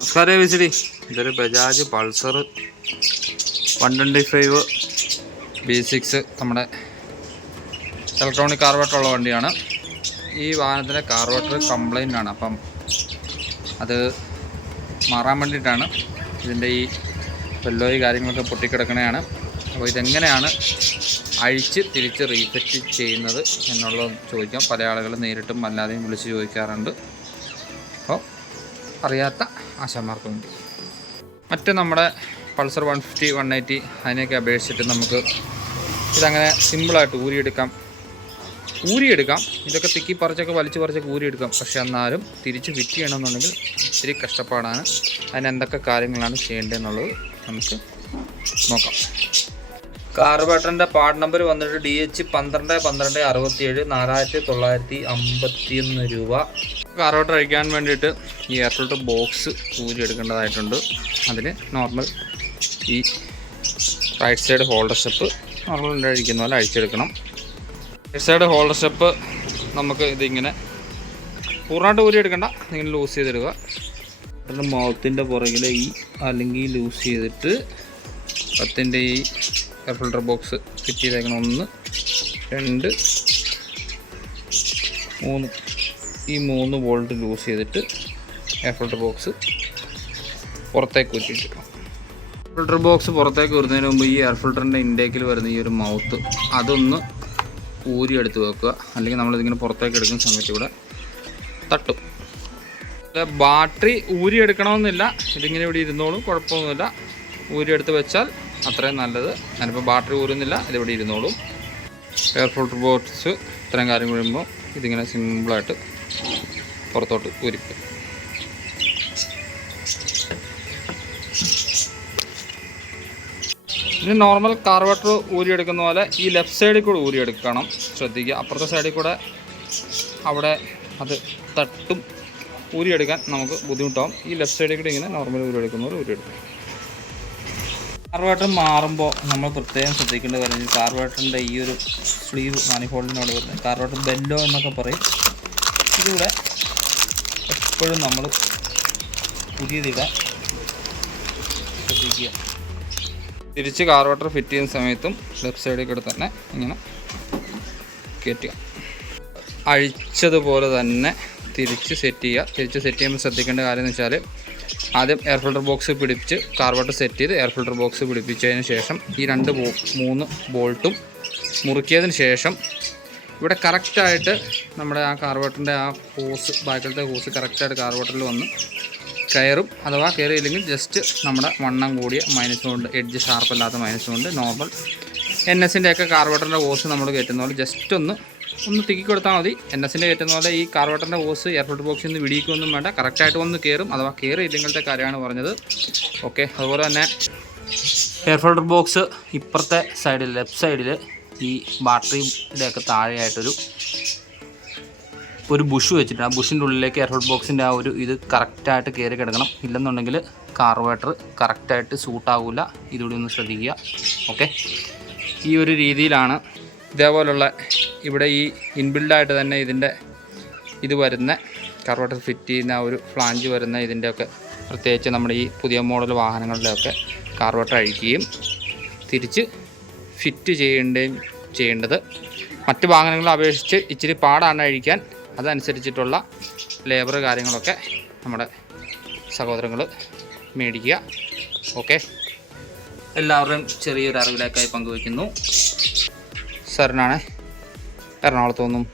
നമസ്കാരം വിസിഡി. ഇതൊരു Bajaj Pulsar 125 B6 നമ്മുടെ ഇലക്ട്രോണിക് കാർബറേറ്റർ ഉള്ള വണ്ടിയാണ്. ഈ വാഹനത്തിൻ്റെ കാർബറേറ്റർ കംപ്ലൈൻ്റ് ആണ്. അപ്പം അത് മാറാൻ വേണ്ടിയിട്ടാണ്. ഇതിൻ്റെ ഈ വെല്ലോയി കാര്യങ്ങളൊക്കെ പൊട്ടിക്കിടക്കണതാണ്. അപ്പോൾ ഇതെങ്ങനെയാണ് അഴിച്ച് തിരിച്ച് റീസെറ്റ് ചെയ്യുന്നത് എന്നുള്ളത് ചോദിക്കാം. പല ആളുകൾ നേരിട്ടും അല്ലാതെയും വിളിച്ച് ചോദിക്കാറുണ്ട്. അപ്പോൾ അറിയാത്ത ആശാന്മാർക്ക് വേണ്ടി മറ്റ് നമ്മുടെ പൾസർ 150, 180 അതിനെയൊക്കെ അപേക്ഷിച്ചിട്ട് നമുക്ക് ഇതങ്ങനെ സിമ്പിളായിട്ട് ഊരിയെടുക്കാം. ഇതൊക്കെ തിക്കി പറിച്ചൊക്കെ വലിച്ചു പറിച്ചൊക്കെ ഊരിയെടുക്കാം. പക്ഷെ എന്നാലും തിരിച്ച് ഫിറ്റ് ചെയ്യണമെന്നുണ്ടെങ്കിൽ ഇത്തിരി കഷ്ടപ്പാടാണ്. അതിനെന്തൊക്കെ കാര്യങ്ങളാണ് ചെയ്യേണ്ടതെന്നുള്ളത് നമുക്ക് നോക്കാം. കാർബറേറ്ററിൻ്റെ പാർട്ട് നമ്പർ വന്നിട്ട് DH121267 4951 രൂപ. കാർബറേറ്റർ അഴിക്കാൻ വേണ്ടിയിട്ട് ഈ എയർ ഫിൽറ്റർ ബോക്സ് ഊരി എടുക്കേണ്ടതായിട്ടുണ്ട്. അതിന് നോർമൽ ഈ right side holder step normal അഴിക്കുന്ന പോലെ അഴിച്ചെടുക്കണം. റൈറ്റ് സൈഡ് ഹോൾഡർ സ്റ്റെപ്പ് നമുക്ക് ഇതിങ്ങനെ പൂർണ്ണമായിട്ട് ഊരി എടുക്കണ്ട, ഇങ്ങനെ ലൂസ് ചെയ്തെടുക്കുക. മൗത്തിൻ്റെ പുറകിൽ ഈ അല്ലെങ്കിൽ ലൂസ് ചെയ്തിട്ട് പത്തിൻ്റെ ഈ എയർ ഫിൽറ്റർ ബോക്സ് ഫിറ്റ് ചെയ്തേക്കണം. 1, 2, 3 ഈ 3 ബോൾട്ട് ലൂസ് ചെയ്തിട്ട് എയർ ഫിൽറ്റർ ബോക്സ് പുറത്തേക്ക് ഊറ്റിയിട്ടിരിക്കണം. ഫിൽറ്റർ ബോക്സ് പുറത്തേക്ക് വരുന്നതിന് മുമ്പ് ഈ എയർ ഫിൽറ്ററിൻ്റെ ഇൻടേക്കിൽ വരുന്ന ഈ ഒരു മൗത്ത് അതൊന്ന് ഊരിയെടുത്ത് വെക്കുക. അല്ലെങ്കിൽ നമ്മളിതിങ്ങനെ പുറത്തേക്ക് എടുക്കുന്ന സമയത്ത് ഇവിടെ തട്ടും. ബാറ്ററി ഊരിയെടുക്കണമെന്നില്ല, ഇതിങ്ങനെ ഇവിടെ ഇരുന്നോളും, കുഴപ്പമൊന്നുമില്ല. ഊരിയെടുത്ത് വെച്ചാൽ അത്രയും നല്ലത്. ഞാനിപ്പോൾ ബാറ്ററി ഊരുന്നില്ല, ഇതിവിടെ ഇരുന്നോളും. എയർ ഫിൽറ്റർ ബോക്സ് ഇത്രയും കാര്യം കഴിയുമ്പോൾ ഇതിങ്ങനെ സിമ്പിളായിട്ട് പുറത്തോട്ട് ഊരിക്കും. ഇനി നോർമൽ കാർബറേറ്റർ ഊരിയെടുക്കുന്ന പോലെ ഈ ലെഫ്റ്റ് സൈഡിൽ കൂടെ ഊരിയെടുക്കണം, ശ്രദ്ധിക്കുക. അപ്പുറത്തെ സൈഡിൽ കൂടെ അവിടെ അത് തട്ടും, ഊരിയെടുക്കാൻ നമുക്ക് ബുദ്ധിമുട്ടാവും. ഈ ലെഫ്റ്റ് സൈഡിൽ കൂടെ ഇങ്ങനെ നോർമൽ ഊരിയെടുക്കുന്നവർ ഊരിയെടുക്കും. കാർബറേറ്റർ മാറുമ്പോൾ നമ്മൾ പ്രത്യേകം ശ്രദ്ധിക്കേണ്ട കാര്യം കാർബറേറ്ററിൻ്റെ ഈ ഒരു സ്ലീവ് മാനിഫോൾഡിനോട് വരുന്നത് കാർബറേറ്റർ ബെല്ലോ എന്നൊക്കെ പറയും. ഇതിവിടെ എപ്പോഴും നമ്മൾ പുതിയതിടാൻ ശ്രദ്ധിക്കുക. തിരിച്ച് കാർബറേറ്റർ ഫിറ്റ് ചെയ്യുന്ന സമയത്തും ലെഫ്റ്റ് സൈഡിൽ കൂടെ തന്നെ ഇങ്ങനെ കയറ്റുക. അഴിച്ചതുപോലെ തന്നെ തിരിച്ച് സെറ്റ് ചെയ്യുക. തിരിച്ച് സെറ്റ് ചെയ്യുമ്പോൾ ശ്രദ്ധിക്കേണ്ട കാര്യം എന്ന് വെച്ചാൽ ആദ്യം എയർ ഫിൽറ്റർ ബോക്സ് പിടിപ്പിച്ച് കാർബറേറ്റർ സെറ്റ് ചെയ്ത് എയർ ഫിൽറ്റർ ബോക്സ് പിടിപ്പിച്ചതിന് ശേഷം ഈ 3 ബോൾട്ടും മുറുക്കിയതിന് ശേഷം ഇവിടെ കറക്റ്റായിട്ട് നമ്മുടെ ആ കാർബറേറ്ററിൻ്റെ ആ ഹോസ്, ബാക്കിലത്തെ ഹോസ് കറക്റ്റായിട്ട് കാർബറേറ്ററിൽ വന്ന് കയറും. അഥവാ കയറിയില്ലെങ്കിൽ ജസ്റ്റ് നമ്മുടെ വണ്ണം കൂടിയ മൈനസ് കൊണ്ട്, എഡ്ജ് ഷാർപ്പല്ലാത്ത മൈനസ് കൊണ്ട് നോർമൽ NSൻ്റെ ഒക്കെ കാർബറേറ്ററിൻ്റെ ഹോസ് നമ്മൾ കയറ്റുന്ന പോലെ ജസ്റ്റ് ഒന്ന് തിക്കി കൊടുത്താൽ മതി. NSൻ്റെ കയറ്റുന്ന പോലെ ഈ കാർബറേറ്ററിൻ്റെ ഹോസ് എയർ ഫിൽറ്റർ ബോക്സിൽ നിന്ന് വിടിയിക്കൊന്നും വേണ്ട, കറക്റ്റായിട്ട് വന്ന് കയറും. അഥവാ കയറിയില്ലെങ്കിലത്തെ കാര്യമാണ് പറഞ്ഞത്. ഓക്കെ. അതുപോലെ തന്നെ എയർ ഫിൽറ്റർ ബോക്സ് ഇപ്പുറത്തെ സൈഡിൽ, ലെഫ്റ്റ് സൈഡിൽ ഈ ബാറ്ററിയുടെയൊക്കെ താഴെയായിട്ടൊരു ബുഷ് വെച്ചിട്ട് ആ ബുഷിൻ്റെ ഉള്ളിലേക്ക് എയർ ഫിൽറ്റർ ബോക്സിൻ്റെ ആ ഒരു ഇത് കറക്റ്റായിട്ട് കയറി കിടക്കണം. ഇല്ലെന്നുണ്ടെങ്കിൽ കാർബറേറ്റർ കറക്റ്റായിട്ട് സൂട്ടാവില്ല. ഇതുകൂടി ഒന്ന് ശ്രദ്ധിക്കുക. ഓക്കെ. ഈ ഒരു രീതിയിലാണ് ഇതേപോലുള്ള ഇവിടെ ഈ ഇൻബിൽഡായിട്ട് തന്നെ ഇതിൻ്റെ ഇത് വരുന്ന കാർബറേറ്റർ ഫിറ്റ് ചെയ്യുന്ന ആ ഒരു ഫ്ലാഞ്ച് വരുന്ന ഇതിൻ്റെയൊക്കെ പ്രത്യേകിച്ച് നമ്മുടെ ഈ പുതിയ മോഡൽ വാഹനങ്ങളുടെയൊക്കെ കാർബറേറ്റർ അഴിക്കുകയും തിരിച്ച് ഫിറ്റ് ചെയ്യേണ്ടത് മറ്റ് വാഹനങ്ങളെ അപേക്ഷിച്ച് ഇച്ചിരി പാടാണ് അഴിക്കാൻ. അതനുസരിച്ചിട്ടുള്ള ലേബർ കാര്യങ്ങളൊക്കെ നമ്മുടെ സഹോദരങ്ങൾ മേടിക്കുക. ഓക്കെ. എല്ലാവരുടെയും ചെറിയൊരു അറിവിലേക്കായി പങ്കുവയ്ക്കുന്നു. സാറിനാണ് എറണാകുളത്തു നിന്നും